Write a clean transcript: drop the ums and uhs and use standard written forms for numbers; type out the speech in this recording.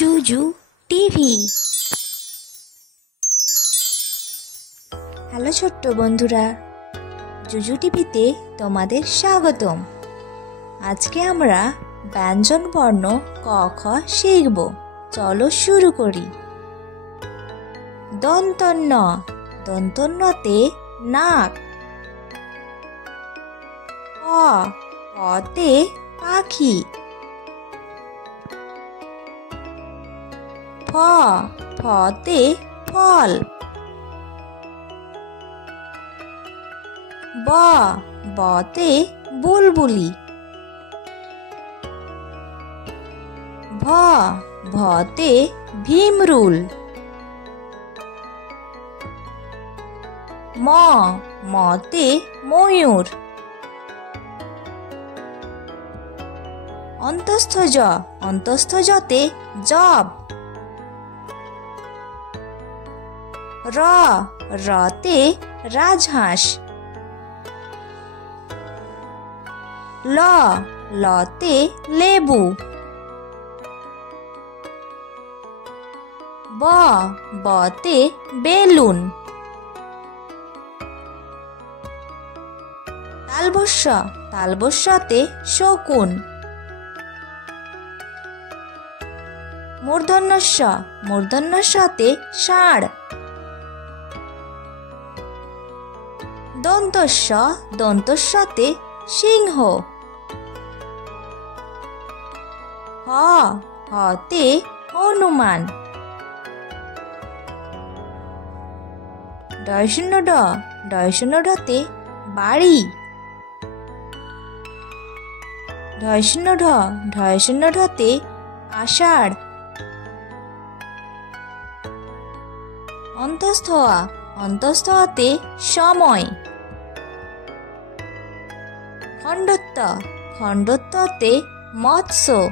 জুজু TV. Hello ছোট্ট বন্ধুরা, জুজু টিভিতে তোমাদের স্বাগতম। আজকে আমরা ব্যঞ্জন বর্ণ ক খ শিখব। চলো শুরু করি। দন্তন্য, দন্তন্যতে নাক। প, পতে পাখি। ফ, ফতে ফল। ব, বতে বুলবুলি। ভ, ভতে ভীমরুল। ম, মতে ময়ূর। অন্তস্থ জ, অন্তস্থ জতে জব। র, রতে রাজহাঁস। ল, লতে লেবু। ব, বতে বেলুন। তালবস্য, তালবস্যতে শকুন। মূর্ধন্যস্য, মূর্ধন্যস্যতে ষাঁড়। দন্তস্য, দন্তস্যতে সিংহ। হ, হতে হনুমান। ঢ, ঢতে বাড়ি। ঢতে আষাঢ়। অন্তস্থ আ, অন্তস্থ আতে সময়। খণ্ডত্ব, খণ্ডত্বতে মৎস্য।